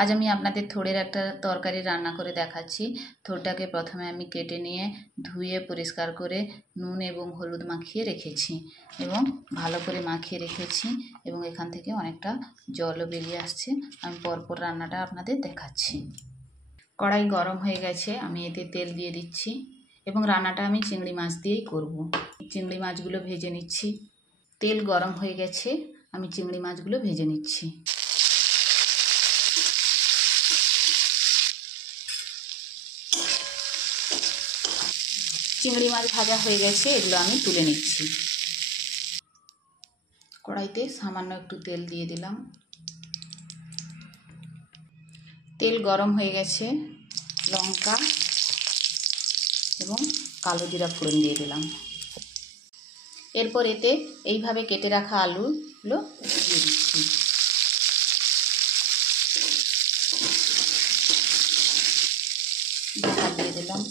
আজ আমি আপনাদের থোড়ের একটা তরকারি রান্না করে দেখাচ্ছি। থোড়টাকে প্রথমে আমি কেটে নিয়ে ধুয়ে পরিষ্কার করে নুন এবং হলুদ মাখিয়ে রেখেছি এবং ভালো করে মাখিয়ে রেখেছি এবং এখান থেকে অনেকটা জলও বেরিয়ে আসছে। আমি পরপর রান্নাটা আপনাদের দেখাচ্ছি। কড়াই গরম হয়ে গেছে, আমি এতে তেল দিয়ে দিচ্ছি এবং রান্নাটা আমি চিংড়ি মাছ দিয়েই করব। চিংড়ি মাছগুলো ভেজে নিচ্ছি। তেল গরম হয়ে গেছে, আমি চিংড়ি মাছগুলো ভেজে নিচ্ছি। চিংড়ি মাছ ভাজা হয়ে গেছে, এগুলো আমি তুলে নিচ্ছি। কড়াইতে সামান্য একটু তেল দিয়ে দিলাম। তেল গরম হয়ে গেছে, লঙ্কা এবং কালো জিরা ফোড়ন দিয়ে দিলাম। এরপর এতে এইভাবে কেটে রাখা আলুগুলো দিয়ে দিচ্ছি। ঢাকা দিয়ে দিলাম।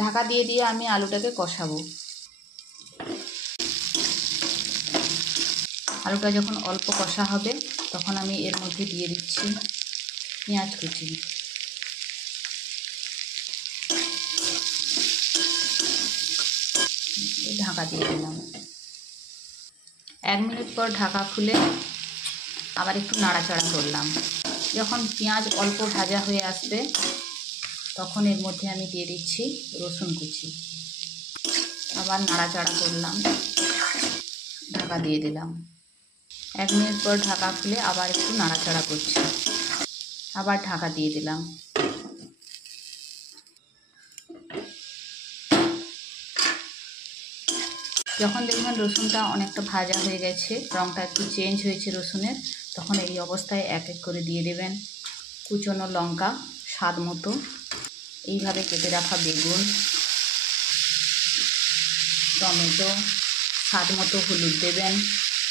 ঢাকা দিয়ে আমি আলুটাকে কষাবো। আলুটা যখন অল্প কষা হবে তখন আমি এর মধ্যে দিয়ে দিচ্ছি পেঁয়াজ কুচি। ঢাকা দিয়ে দিলাম। 1 মিনিট পর ঢাকা খুলে আবার একটু নাড়াচাড়া করলাম। যখন পেঁয়াজ অল্প ভাজা হয়ে আসবে তখন এর মধ্যে আমি দিয়ে দিচ্ছি রসুন কুচি। আবার নাড়াচাড়া করলাম, ঢাকা দিয়ে দিলাম। 1 মিনিট পর ঢাকা খুলে আবার একটু নাড়াচাড়া করছি, আবার ঢাকা দিয়ে দিলাম। যখন দেখবেন রসুনটা অনেকটা ভাজা হয়ে গেছে, রঙটা একটু চেঞ্জ হয়েছে রসুনের, তখন এই অবস্থায় এক এক করে দিয়ে দেবেন কুচনো লঙ্কা স্বাদ মতো, এইভাবে কেটে রাখা বেগুন, টমেটো, স্বাদ মতো হলুদ দেবেন।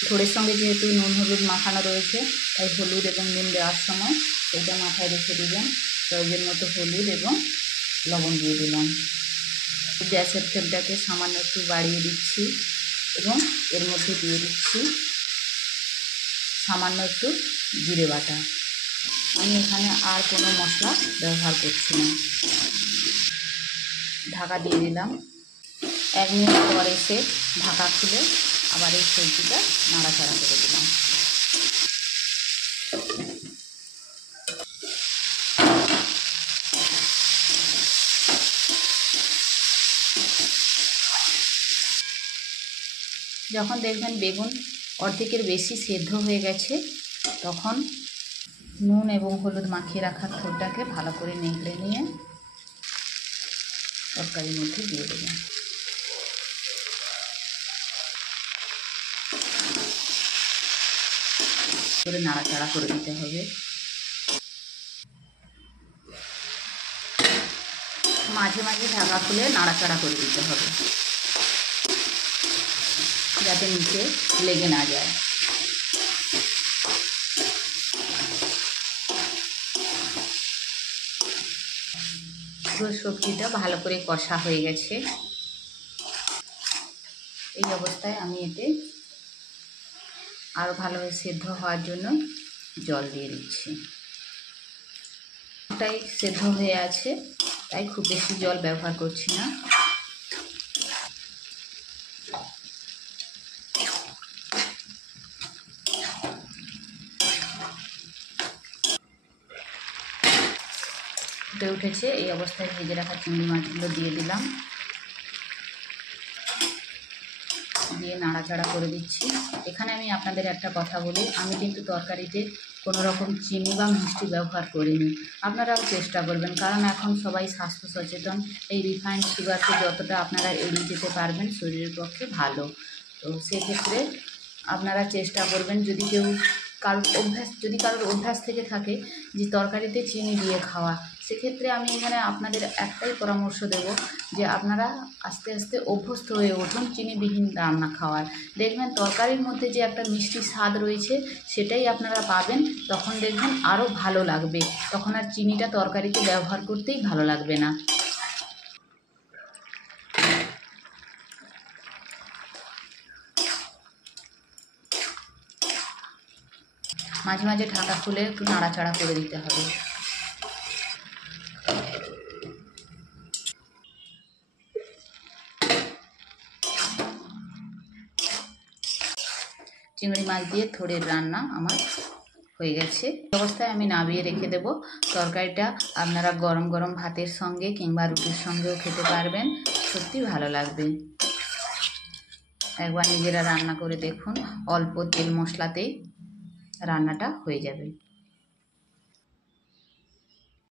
থোড়ের সঙ্গে যেহেতু নুন হলুদ মাখানো রয়েছে তাই হলুদ এবং নুন দেওয়ার সময় এটা মাথায় রেখে দেবেন। প্রয়োজন মতো হলুদ এবং লবণ দিয়ে দিলাম। গ্যাসের ফ্লেমটাকে সামান্য একটু বাড়িয়ে দিচ্ছি এবং এর মধ্যে দিয়ে দিচ্ছি সামান্য একটু জিরে বাটা। আমি এখানে আর কোনো মশলা ব্যবহার করছি না। ঢাকা দিয়ে দিলাম। 1 মিনিট পর এসে ঢাকা খুলে আবার এই সবজিটা নাড়াচাড়া করে দিলাম। যখন দেখবেন বেগুন অর্ধেকের বেশি সেদ্ধ হয়ে গেছে তখন নুন এবং হলুদ মাখিয়ে রাখা থোড়টাকে ভালো করে নেড়ে নিয়ে তরকারির মধ্যে দিয়ে দেবেন। করে নাড়াচাড়া করে দিতে হবে। মাঝে মাঝে ঢাকা খুলে নাড়াচাড়া করে দিতে হবে যাতে নিচে লেগে না যায়। পুরো সবজিটা ভালো করে কষা হয়ে গেছে। এই অবস্থায় আমি এতে আরও ভালোভাবে সেদ্ধ হওয়ার জন্য জল দিয়ে দিচ্ছি। ওটাই সেদ্ধ হয়ে আছে তাই খুব বেশি জল ব্যবহার করছি না। ফুটে উঠেছে, এই অবস্থায় ভেজে রাখা চিংড়ি মাছগুলো দিয়ে দিলাম, দিয়ে নাড়াচাড়া করে দিচ্ছি। এখানে আমি আপনাদের একটা কথা বলি, আমি কিন্তু তরকারিতে কোনো রকম চিনি বা মিষ্টি ব্যবহার করিনি। আপনারাও চেষ্টা করবেন, কারণ এখন সবাই স্বাস্থ্য সচেতন। এই রিফাইন্ড সুগারকে যতটা আপনারা এড়িয়ে যেতে পারবেন শরীরের পক্ষে ভালো। তো সেক্ষেত্রে আপনারা চেষ্টা করবেন, যদি কারোর অভ্যাস থেকে থাকে যে তরকারিতে চিনি দিয়ে খাওয়া, সেক্ষেত্রে আমি এখানে আপনাদের একটাই পরামর্শ দেব যে আপনারা আস্তে আস্তে অভ্যস্ত হয়ে উঠুন চিনিবিহীন রান্না খাওয়ার। দেখবেন তরকারির মধ্যে যে একটা মিষ্টি স্বাদ রয়েছে সেটাই আপনারা পাবেন, তখন দেখবেন আরও ভালো লাগবে, তখন আর চিনিটা তরকারিতে ব্যবহার করতেই ভালো লাগবে না। মাঝে মাঝে ঢাকা খুলে একটু নাড়াচাড়া করে দিতে হবে। চিংড়ি মাছ দিয়ে থোড়ের রান্না আমার হয়ে গেছে। এই অবস্থায় আমি নামিয়ে রেখে দেব। তরকারিটা আপনারা গরম গরম ভাতের সঙ্গে কিংবা রুটির সঙ্গেও খেতে পারবেন, সত্যি ভালো লাগবে। একবার নিজেরা রান্না করে দেখুন, অল্প তেল মশলাতেই রান্নাটা হয়ে যাবে।